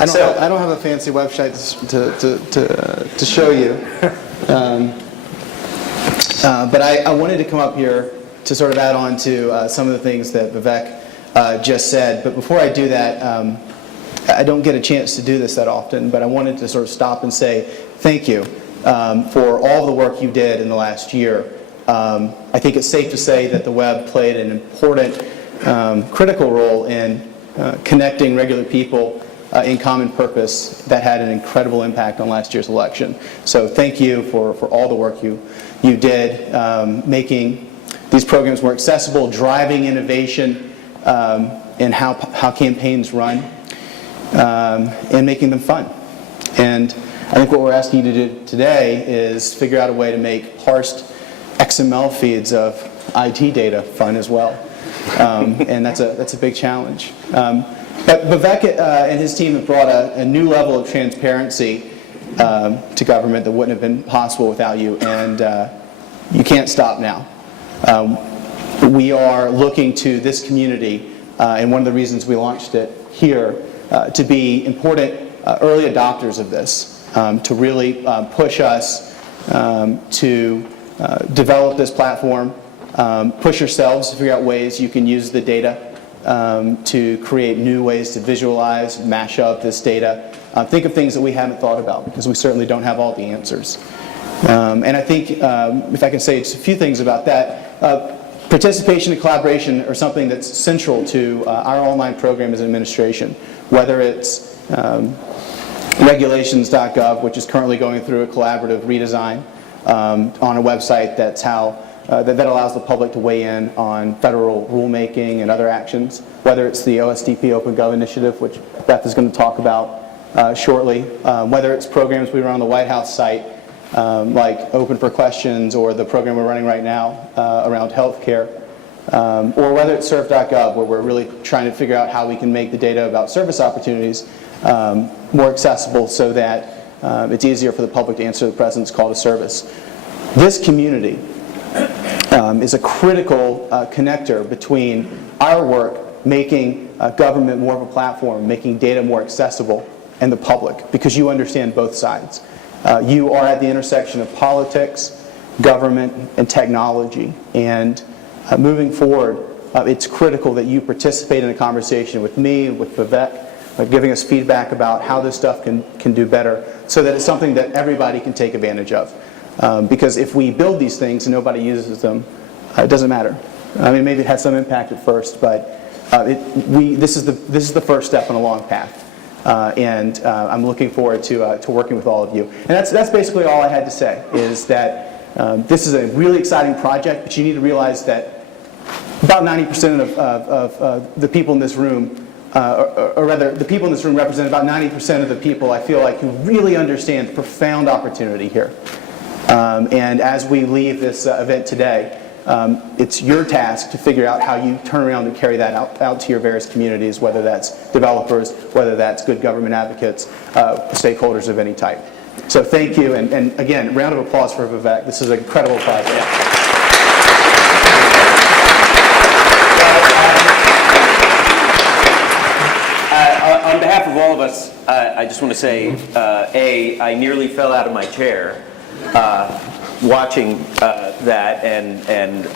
I don't have a fancy website to show you, but I wanted to come up here to sort of add on to some of the things that Vivek just said. But before I do that, I don't get a chance to do this that often, but I wanted to sort of stop and say thank you for all the work you did in the last year. I think it's safe to say that the web played an important, critical role in connecting regular people in common purpose that had an incredible impact on last year's election. So thank you for all the work you did, making these programs more accessible, driving innovation in how campaigns run, and making them fun. And I think what we're asking you to do today is figure out a way to make parsed XML feeds of IT data fun as well. And that's a big challenge. But Vivek and his team have brought a new level of transparency to government that wouldn't have been possible without you, and you can't stop now. We are looking to this community, and one of the reasons we launched it here, to be important early adopters of this, to really push us to develop this platform, push yourselves to figure out ways you can use the data to create new ways to visualize, mash up this data. Think of things that we haven't thought about, because we certainly don't have all the answers. And I think, if I can say just a few things about that, participation and collaboration are something that's central to our online program as an administration, whether it's regulations.gov, which is currently going through a collaborative redesign on a website that allows the public to weigh in on federal rulemaking and other actions, whether it's the OSDP Open Gov initiative, which Beth is going to talk about shortly, whether it's programs we run on the White House site, like Open for Questions, or the program we're running right now around healthcare, or whether it's surf.gov, where we're really trying to figure out how we can make the data about service opportunities more accessible so that it's easier for the public to answer the President's call to service. This community is a critical connector between our work making government more of a platform, making data more accessible, and the public, because you understand both sides. You are at the intersection of politics, government, and technology, and moving forward, it's critical that you participate in a conversation with me, with Vivek, giving us feedback about how this stuff can do better, so that it's something that everybody can take advantage of. Because if we build these things and nobody uses them, it doesn't matter. I mean, maybe it had some impact at first, but this is the first step on a long path. And I'm looking forward to working with all of you. And that's basically all I had to say, is that this is a really exciting project, but you need to realize that about 90% of the people in this room, or rather, the people in this room represent about 90% of the people, I feel like, who really understand the profound opportunity here. And as we leave this event today, it's your task to figure out how you turn around and carry that out to your various communities, whether that's developers, whether that's good government advocates, stakeholders of any type. So thank you, and again, round of applause for Vivek. This is an incredible project. On behalf of all of us, I just want to say, I nearly fell out of my chair watching that, and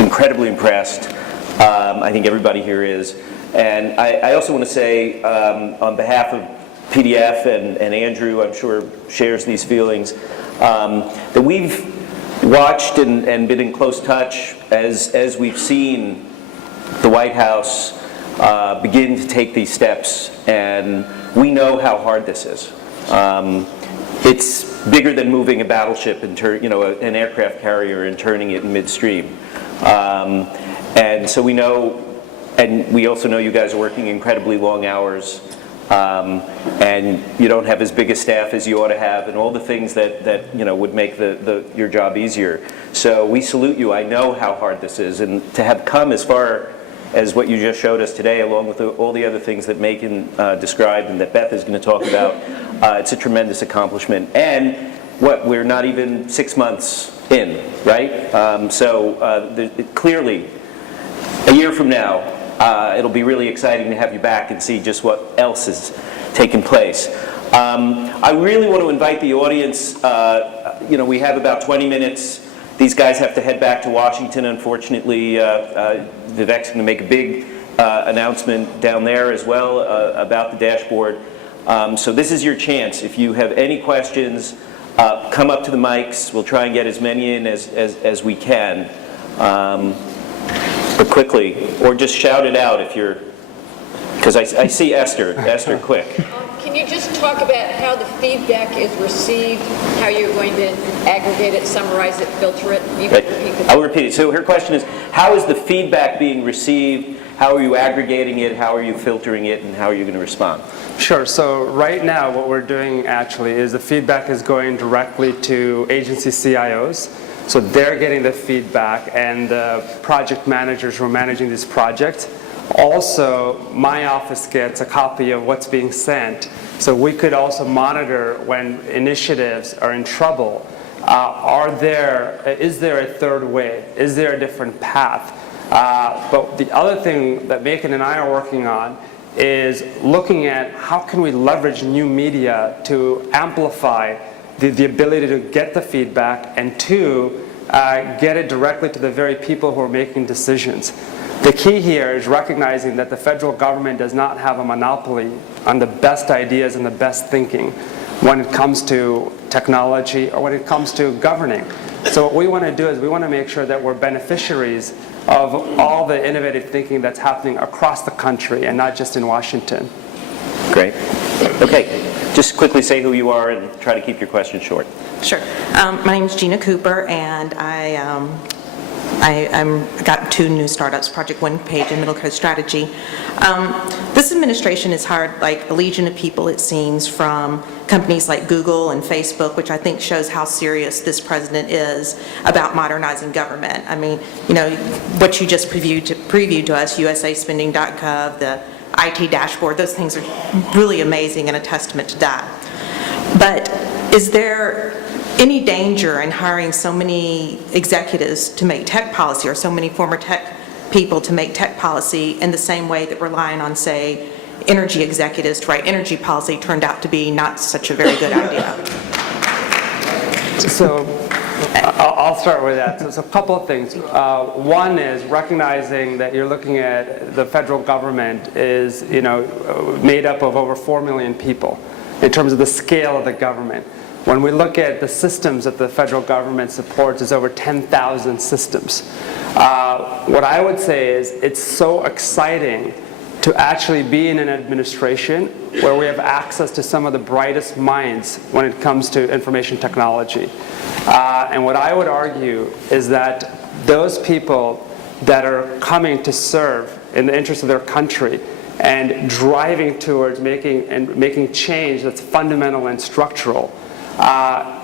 incredibly impressed. I think everybody here is. And I also want to say, on behalf of PDF and Andrew, I'm sure shares these feelings, that we've watched and been in close touch as we've seen the White House begin to take these steps, and we know how hard this is. It's bigger than moving a battleship and an aircraft carrier and turning it in midstream. And so we know, and we also know you guys are working incredibly long hours, and you don't have as big a staff as you ought to have, and all the things that would make your job easier. So we salute you. I know how hard this is, and to have come as far as what you just showed us today, along with all the other things that Macon described and that Beth is going to talk about, it's a tremendous accomplishment. And we're not even 6 months in, right? So clearly, a year from now, it'll be really exciting to have you back and see just what else is taking place. I really want to invite the audience. We have about 20 minutes. These guys have to head back to Washington, unfortunately. Vivek's going to make a big announcement down there as well about the dashboard. So this is your chance. If you have any questions, come up to the mics. We'll try and get as many in as we can. But quickly, or just shout it out if you're, because I see Esther. Esther, quick. Can you just talk about how the feedback is received, how you're going to aggregate it, summarize it, filter it? Right. I'll repeat it. So her question is, how is the feedback being received? How are you aggregating it? How are you filtering it? And how are you going to respond? Sure. So right now what we're doing actually is the feedback is going directly to agency CIOs. So they're getting the feedback, and the project managers who are managing this project. Also, my office gets a copy of what's being sent, so we could also monitor when initiatives are in trouble. Is there a third way? Is there a different path? But the other thing that Macon and I are working on is looking at how can we leverage new media to amplify the ability to get the feedback, and two, get it directly to the very people who are making decisions. The key here is recognizing that the federal government does not have a monopoly on the best ideas and the best thinking when it comes to technology or when it comes to governing. So what we want to do is we want to make sure that we're beneficiaries of all the innovative thinking that's happening across the country and not just in Washington. Great. Okay. Just quickly say who you are and try to keep your questions short. Sure. My name is Gina Cooper, and I got 2 new startups, Project One Page and Middle Coast Strategy. This administration has hired like a legion of people, it seems, from companies like Google and Facebook, which I think shows how serious this president is about modernizing government. I mean, what you just previewed to us, usaspending.gov, the IT dashboard, those things are really amazing and a testament to that. But is there any danger in hiring so many executives to make tech policy, or so many former tech people to make tech policy, in the same way that relying on, say, energy executives to write energy policy turned out to be not such a very good idea? So I'll start with that. So it's a couple of things. One is recognizing that you're looking at the federal government is made up of over 4 million people in terms of the scale of the government. When we look at the systems that the federal government supports, is over 10,000 systems. What I would say is it's so exciting to actually be in an administration where we have access to some of the brightest minds when it comes to information technology. And what I would argue is that those people that are coming to serve in the interest of their country and driving towards making change that's fundamental and structural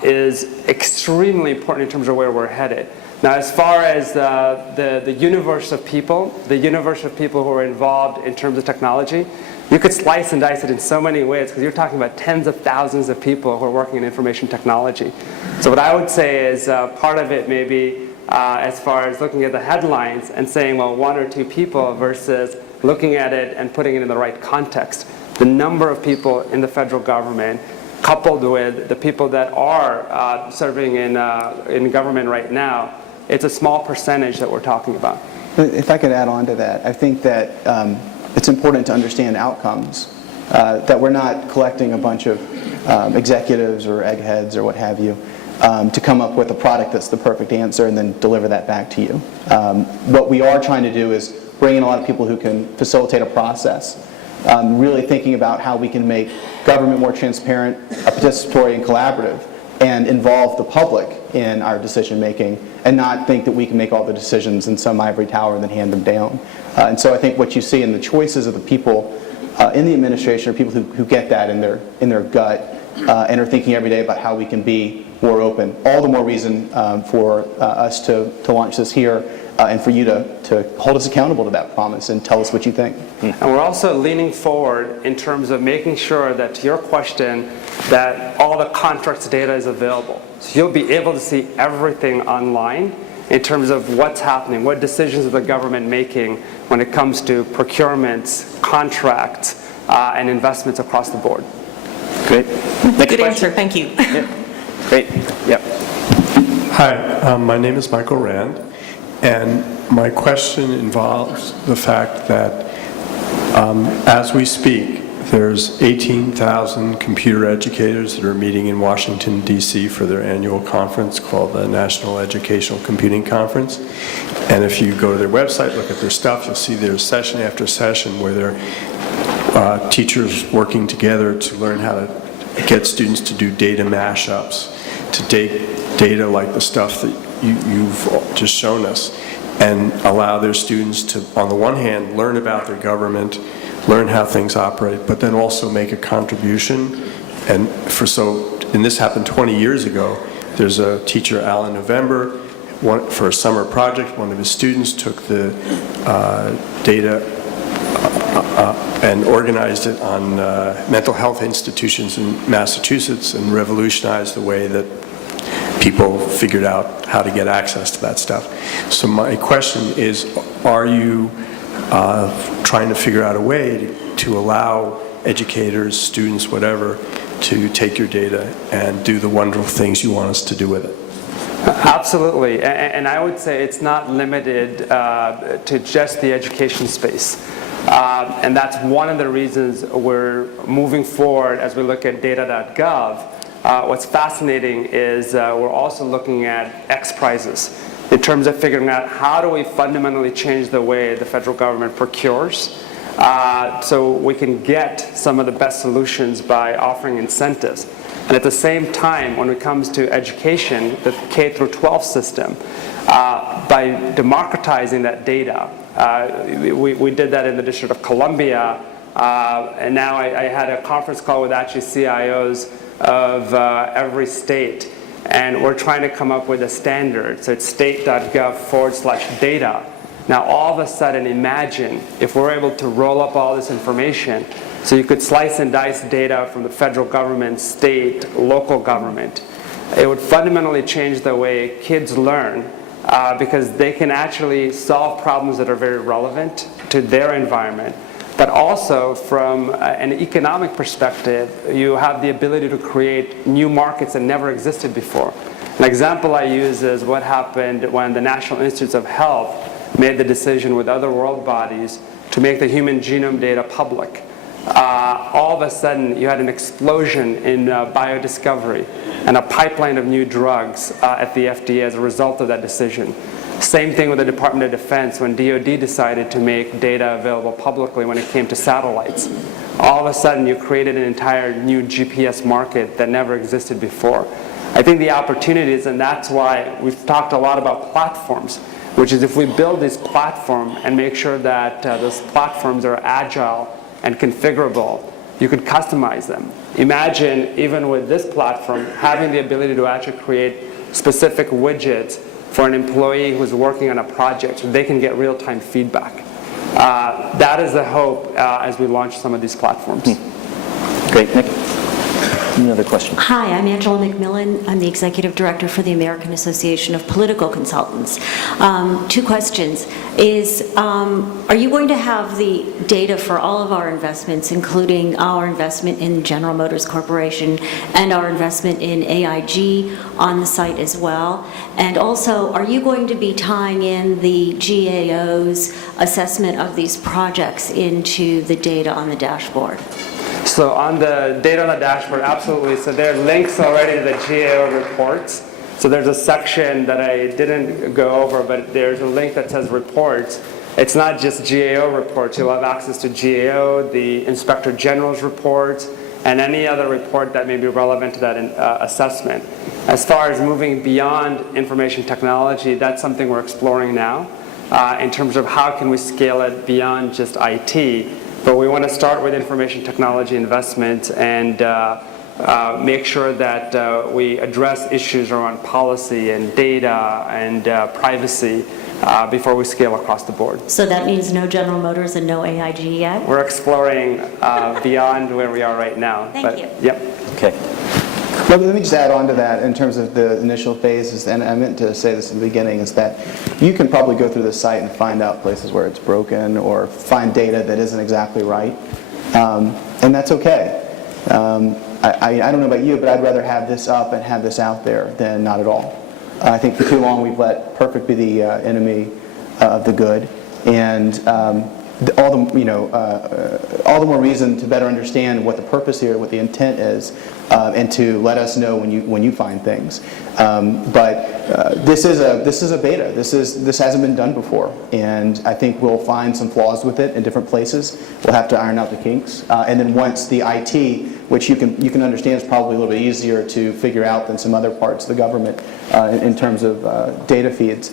is extremely important in terms of where we're headed. Now, as far as the universe of people who are involved in terms of technology, you could slice and dice it in so many ways, because you're talking about tens of thousands of people who are working in information technology. So what I would say is part of it may be as far as looking at the headlines and saying, well, 1 or 2 people, versus looking at it and putting it in the right context. The number of people in the federal government, coupled with the people that are serving in government right now, it's a small percentage that we're talking about. If I could add on to that, I think that it's important to understand outcomes, that we're not collecting a bunch of executives or eggheads or what have you to come up with a product that's the perfect answer and then deliver that back to you. What we are trying to do is bring in a lot of people who can facilitate a process, really thinking about how we can make government more transparent, participatory, and collaborative, and involve the public in our decision making, and not think that we can make all the decisions in some ivory tower and then hand them down. And so I think what you see in the choices of the people in the administration are people who get that in their gut and are thinking every day about how we can be more open. All the more reason for us to launch this here and for you to hold us accountable to that promise and tell us what you think. And we're also leaning forward in terms of making sure that, to your question, that all the contracts data is available. So you'll be able to see everything online, in terms of what's happening, what decisions is the government making when it comes to procurements, contracts, and investments across the board. Great. Next Good question. answer, thank you. Yeah. Great. Yep. Hi, my name is Michael Rand, and my question involves the fact that as we speak, there's 18,000 computer educators that are meeting in Washington, D.C. for their annual conference called the National Educational Computing Conference. And if you go to their website, look at their stuff, you'll see there's session after session where they're teachers working together to learn how to get students to do data mashups, to take data like the stuff that you've just shown us, and allow their students to, on the one hand, learn about their government, learn how things operate, but then also make a contribution. And this happened 20 years ago. There's a teacher, Alan November, for a summer project, one of his students took the data and organized it on mental health institutions in Massachusetts and revolutionized the way that people figured out how to get access to that stuff. So my question is, are you trying to figure out a way to allow educators, students, whatever, to take your data and do the wonderful things you want us to do with it? Absolutely, and I would say it's not limited to just the education space. And that's one of the reasons we're moving forward as we look at data.gov. What's fascinating is we're also looking at X Prizes in terms of figuring out how do we fundamentally change the way the federal government procures so we can get some of the best solutions by offering incentives. And at the same time, when it comes to education, the K through 12 system, by democratizing that data, we did that in the District of Columbia, and now I had a conference call with actually CIOs of every state, and we're trying to come up with a standard. So it's state.gov/data. Now all of a sudden, imagine if we're able to roll up all this information, so you could slice and dice data from the federal government, state, local government. It would fundamentally change the way kids learn because they can actually solve problems that are very relevant to their environment. But also from an economic perspective, you have the ability to create new markets that never existed before. An example I use is what happened when the National Institutes of Health made the decision with other world bodies to make the human genome data public. All of a sudden, you had an explosion in biodiscovery and a pipeline of new drugs at the FDA as a result of that decision. Same thing with the Department of Defense when DoD decided to make data available publicly when it came to satellites. All of a sudden, you created an entire new GPS market that never existed before. I think the opportunities, and that's why we've talked a lot about platforms, which is if we build this platform and make sure that those platforms are agile and configurable, you could customize them. Imagine, even with this platform, having the ability to actually create specific widgets for an employee who's working on a project so they can get real-time feedback. That is the hope as we launch some of these platforms. Great. Nick? Another question. Hi, I'm Angela McMillan. I'm the Executive Director for the American Association of Political Consultants. Two questions. Are you going to have the data for all of our investments, including our investment in General Motors Corporation and our investment in AIG on the site as well? And also, are you going to be tying in the GAO's assessment of these projects into the data on the dashboard? So on the data on the dashboard, absolutely. So there are links already to the GAO reports. So there's a section that I didn't go over, but there's a link that says reports. It's not just GAO reports. You'll have access to GAO, the Inspector General's reports, and any other report that may be relevant to that assessment. As far as moving beyond information technology, that's something we're exploring now in terms of how can we scale it beyond just IT. But we want to start with information technology investment and make sure that we address issues around policy and data and privacy before we scale across the board. So that means no General Motors and no AIG yet? We're exploring beyond where we are right now. Thank you. Yep. Okay. Let me just add on to that in terms of the initial phases, and I meant to say this in the beginning, is that you can probably go through the site and find out places where it's broken or find data that isn't exactly right, and that's okay. I don't know about you, but I'd rather have this up and have this out there than not at all. I think for too long we've let perfect be the enemy of the good, and all the more reason to better understand what the purpose here, what the intent is, and to let us know when you find things. But this is a beta. This hasn't been done before, and I think we'll find some flaws with it in different places. We'll have to iron out the kinks, and then once the IT, which you can understand is probably a little bit easier to figure out than some other parts of the government in terms of data feeds.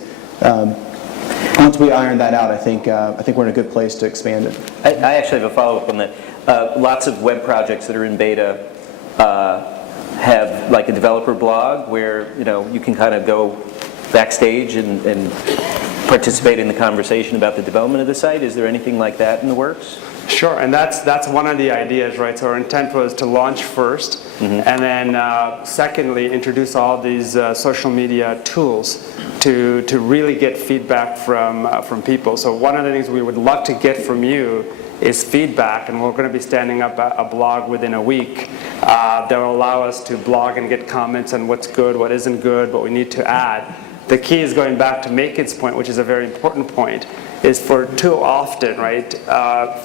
Once we iron that out, I think we're in a good place to expand it. I actually have a follow-up on that. Lots of web projects that are in beta have like a developer blog where you can kind of go backstage and participate in the conversation about the development of the site. Is there anything like that in the works? Sure, and that's one of the ideas, right? So our intent was to launch first, and then secondly, introduce all these social media tools to really get feedback from people. So one of the things we would love to get from you is feedback, and we're going to be standing up a blog within a week that will allow us to blog and get comments on what's good, what isn't good, what we need to add. The key is going back to Macon's point, which is a very important point, is for too often, right?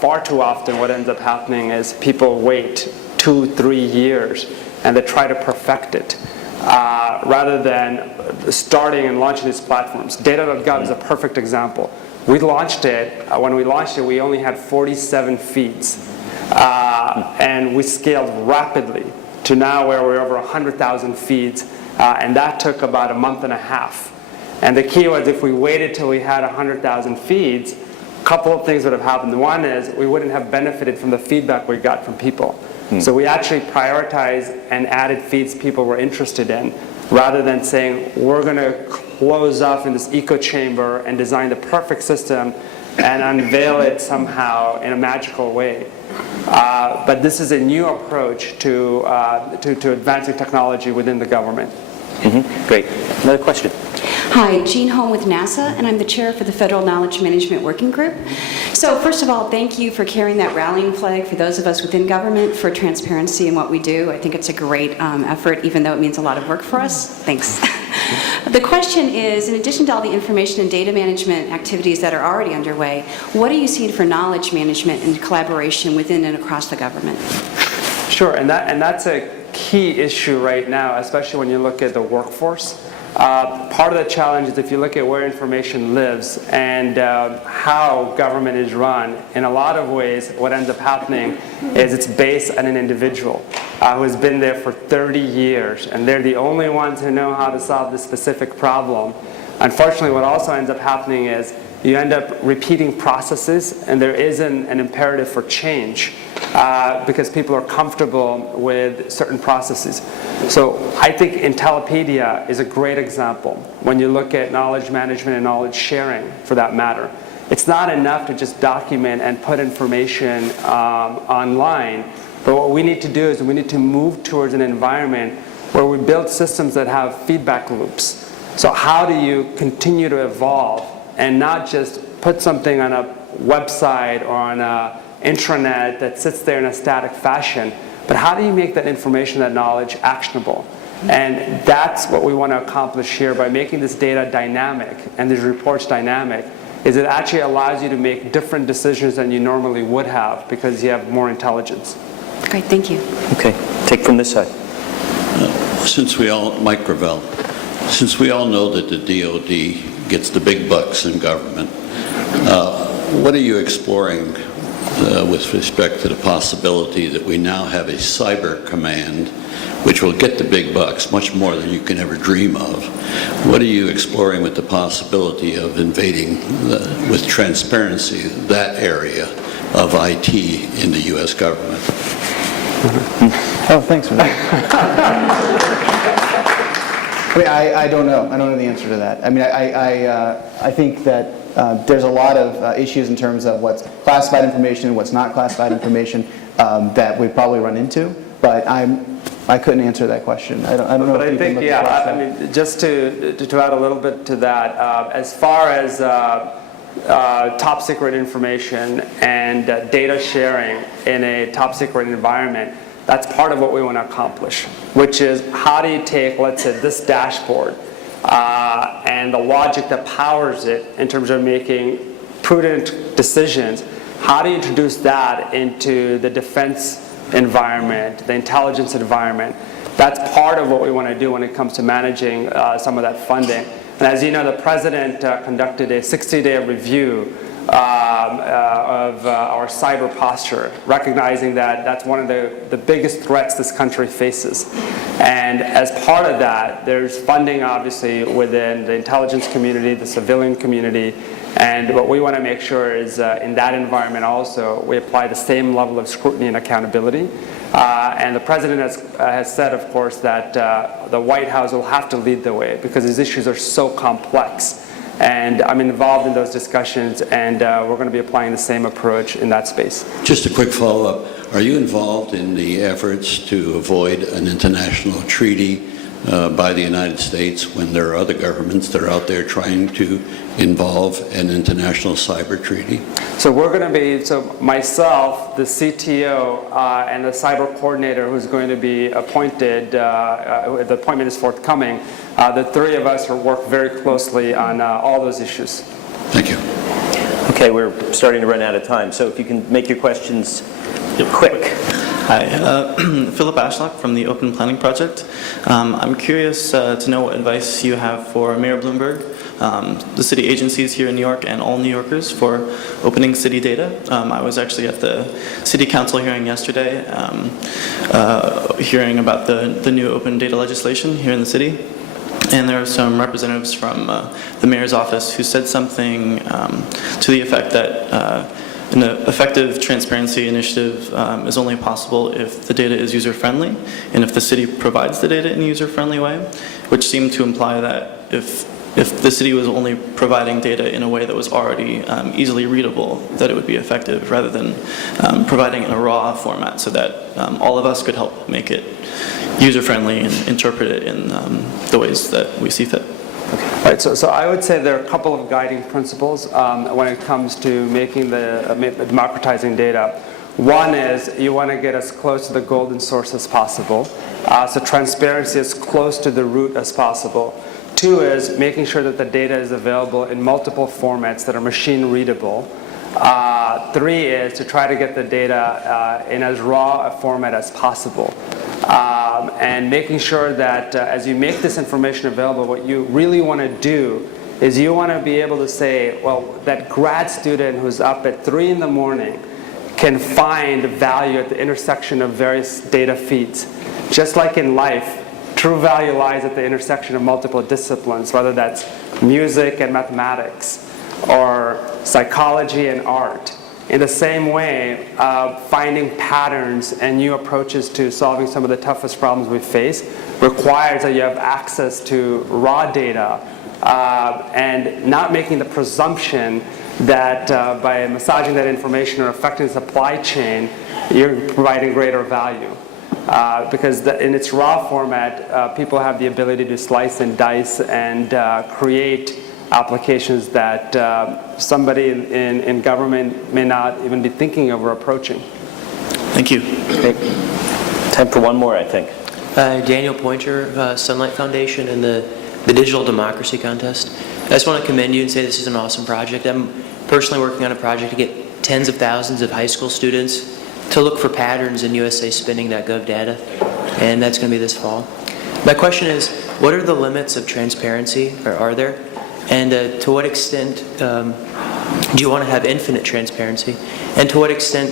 Far too often what ends up happening is people wait 2-3 years and they try to perfect it rather than starting and launching these platforms. Data.gov is a perfect example. We launched it, when we launched it, we only had 47 feeds. And we scaled rapidly to now where we're over 100,000 feeds, and that took about a month and a half. And the key was if we waited till we had 100,000 feeds, a couple of things would have happened. One is we wouldn't have benefited from the feedback we got from people. So we actually prioritized and added feeds people were interested in, rather than saying we're going to close off in this echo chamber and design the perfect system and unveil it somehow in a magical way. But this is a new approach to advancing technology within the government. Great. Another question. Hi, Jean Holm with NASA, and I'm the chair for the Federal Knowledge Management Working Group. So first of all, thank you for carrying that rallying flag for those of us within government for transparency in what we do. I think it's a great effort, even though it means a lot of work for us. Thanks. The question is, in addition to all the information and data management activities that are already underway, what do you see for knowledge management and collaboration within and across the government? Sure, and that's a key issue right now, especially when you look at the workforce. Part of the challenge is if you look at where information lives and how government is run, in a lot of ways what ends up happening is it's based on an individual who has been there for 30 years, and they're the only ones who know how to solve this specific problem. Unfortunately, what also ends up happening is you end up repeating processes, and there isn't an imperative for change because people are comfortable with certain processes. So I think Intellipedia is a great example when you look at knowledge management and knowledge sharing, for that matter. It's not enough to just document and put information online, but what we need to do is we need to move towards an environment where we build systems that have feedback loops. So how do you continue to evolve and not just put something on a website or on an intranet that sits there in a static fashion, but how do you make that information, that knowledge, actionable? And that's what we want to accomplish here by making this data dynamic and these reports dynamic, is it actually allows you to make different decisions than you normally would have because you have more intelligence. Great, thank you. Okay, take from this side. Mike Gravel, since we all know that the DOD gets the big bucks in government, what are you exploring with respect to the possibility that we now have a cyber command which will get the big bucks, much more than you can ever dream of? What are you exploring with the possibility of invading, with transparency, that area of IT in the U.S. government? Oh, thanks for that. I mean, I don't know. I don't know the answer to that. I mean, I think that there's a lot of issues in terms of what's classified information and what's not classified information that we probably run into. But I'm I couldn't answer that question. I don't know. But if I you can think, look yeah, across I that. mean, just to add a little bit to that, as far as top secret information and data sharing in a top secret environment, that's part of what we want to accomplish, which is how do you take, let's say, this dashboard and the logic that powers it in terms of making prudent decisions, how do you introduce that into the defense environment, the intelligence environment? That's part of what we want to do when it comes to managing some of that funding. And as you know, the President conducted a 60-day review of our cyber posture, recognizing that that's one of the biggest threats this country faces. And as part of that, there's funding obviously within the intelligence community, the civilian community, and what we want to make sure is in that environment also, we apply the same level of scrutiny and accountability. And the President has said, of course, that the White House will have to lead the way because these issues are so complex. And I'm involved in those discussions, and we're going to be applying the same approach in that space. Just a quick follow-up. Are you involved in the efforts to avoid an international treaty by the United States when there are other governments that are out there trying to involve an international cyber treaty? So we're going to be, so myself, the CTO, and the cyber coordinator who's going to be appointed, the appointment is forthcoming, the three of us will work very closely on all those issues. Thank you. Okay, we're starting to run out of time, so if you can make your questions quick. Hi, Philip Ashlock from the Open Planning Project. I'm curious to know what advice you have for Mayor Bloomberg, the city agencies here in New York, and all New Yorkers for opening city data. I was actually at the City Council hearing yesterday, hearing about the new open data legislation here in the city. And there are some representatives from the mayor's office who said something to the effect that an effective transparency initiative is only possible if the data is user-friendly and if the city provides the data in a user-friendly way, which seemed to imply that if the city was only providing data in a way that was already easily readable, that it would be effective rather than providing in a raw format so that all of us could help make it user-friendly and interpret it in the ways that we see fit. Right, so I would say there are a couple of guiding principles when it comes to making democratizing data. One is you want to get as close to the golden source as possible, so transparency as close to the root as possible. Two is making sure that the data is available in multiple formats that are machine readable. Three is to try to get the data in as raw a format as possible. And making sure that as you make this information available, what you really want to do is you want to be able to say, well, that grad student who's up at 3 in the morning can find value at the intersection of various data feeds. Just like in life, true value lies at the intersection of multiple disciplines, whether that's music and mathematics or psychology and art. In the same way, finding patterns and new approaches to solving some of the toughest problems we face requires that you have access to raw data and not making the presumption that by massaging that information or affecting the supply chain, you're providing greater value. Because in its raw format, people have the ability to slice and dice and create applications that somebody in government may not even be thinking of or approaching. Thank you. Okay. Time for one more, I think. Daniel Pointer, Sunlight Foundation, and the Digital Democracy Contest. I just want to commend you and say this is an awesome project. I'm personally working on a project to get tens of thousands of high school students to look for patterns in USA Spending.gov data, and that's going to be this fall. My question is, what are the limits of transparency, or are there? And to what extent do you want to have infinite transparency? And to what extent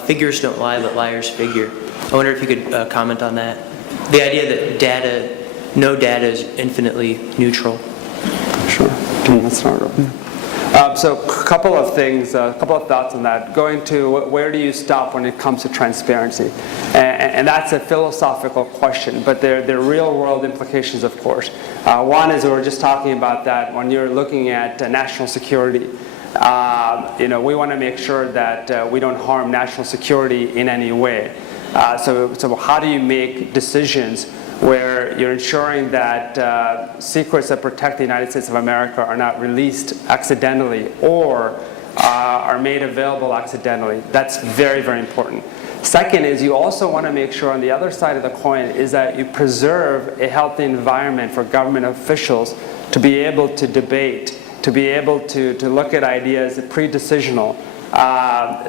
figures don't lie, but liars figure? I wonder if you could comment on that. The idea that no data is infinitely neutral. Sure. Let's start. So a couple of things, a couple of thoughts on that. Going to where do you stop when it comes to transparency? And that's a philosophical question, but there are real-world implications, of course. One is we were just talking about that when you're looking at national security. We want to make sure that we don't harm national security in any way. So how do you make decisions where you're ensuring that secrets that protect the United States of America are not released accidentally or are made available accidentally? That's very, very important. Second is you also want to make sure on the other side of the coin is that you preserve a healthy environment for government officials to be able to debate, to be able to look at ideas pre-decisional,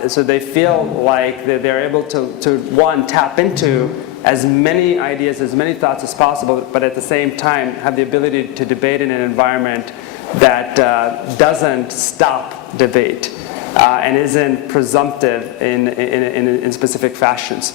so they feel like that they're able to one, tap into as many ideas, as many thoughts as possible, but at the same time have the ability to debate in an environment that doesn't stop debate and isn't presumptive in specific fashions.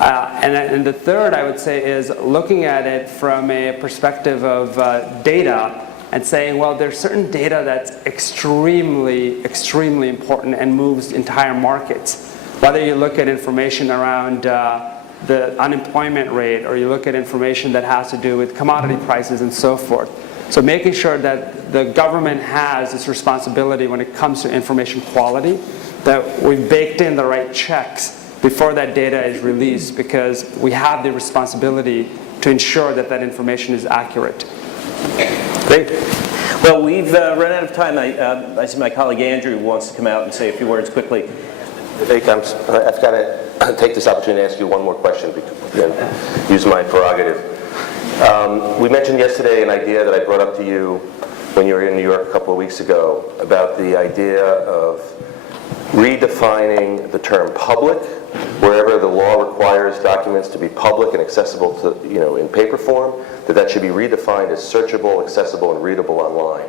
And the third, I would say, is looking at it from a perspective of data and saying, well, there's certain data that's extremely, extremely important and moves entire markets. Whether you look at information around the unemployment rate, or you look at information that has to do with commodity prices and so forth. So making sure that the government has this responsibility when it comes to information quality, that we've baked in the right checks before that data is released, because we have the responsibility to ensure that that information is accurate. Great. Well, we've run out of time. I see my colleague Andrew wants to come out and say a few words quickly. Vivek, I've got to take this opportunity to ask you one more question, because, use my prerogative. We mentioned yesterday an idea that I brought up to you when you were in New York a couple of weeks ago about the idea of redefining the term public, wherever the law requires documents to be public and accessible to, in paper form, that should be redefined as searchable, accessible, and readable online.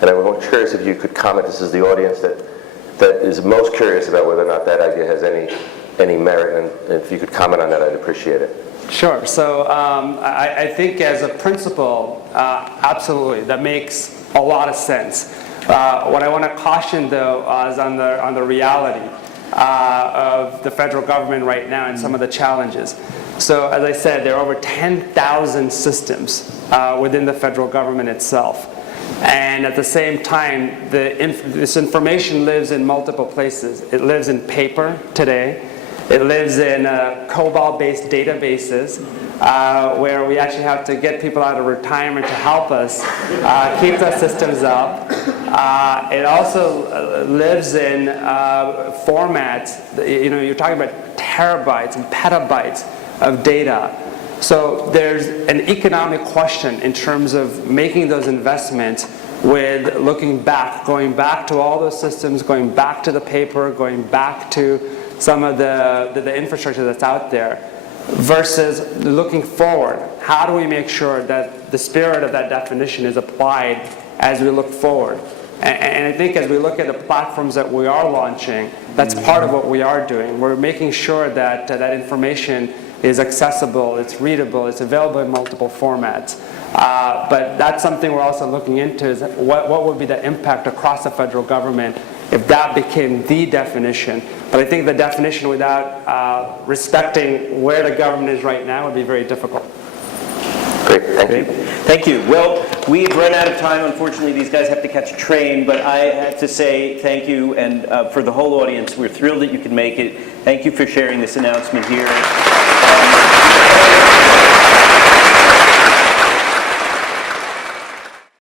And I'm curious if you could comment. This is the audience that is most curious about whether or not that idea has any merit, and if you could comment on that, I'd appreciate it. Sure. So I think as a principle, absolutely, that makes a lot of sense. What I want to caution, though, is on the reality of the federal government right now and some of the challenges. So as I said, there are over 10,000 systems within the federal government itself. And at the same time, this information lives in multiple places. It lives in paper today. It lives in COBOL-based databases where we actually have to get people out of retirement to help us keep the systems up. It also lives in formats, you're talking about terabytes and petabytes of data. So there's an economic question in terms of making those investments with looking back, going back to all those systems, going back to the paper, going back to some of the infrastructure that's out there, versus looking forward. How do we make sure that the spirit of that definition is applied as we look forward? And I think as we look at the platforms that we are launching, that's part of what we are doing. We're making sure that that information is accessible, it's readable, it's available in multiple formats. But that's something we're also looking into, is what would be the impact across the federal government if that became the definition. But I think the definition without respecting where the government is right now would be very difficult. Great, thank you. Thank you. Well, we've run out of time. Unfortunately, these guys have to catch a train, but I have to say thank you, and for the whole audience, we're thrilled that you could make it. Thank you for sharing this announcement here.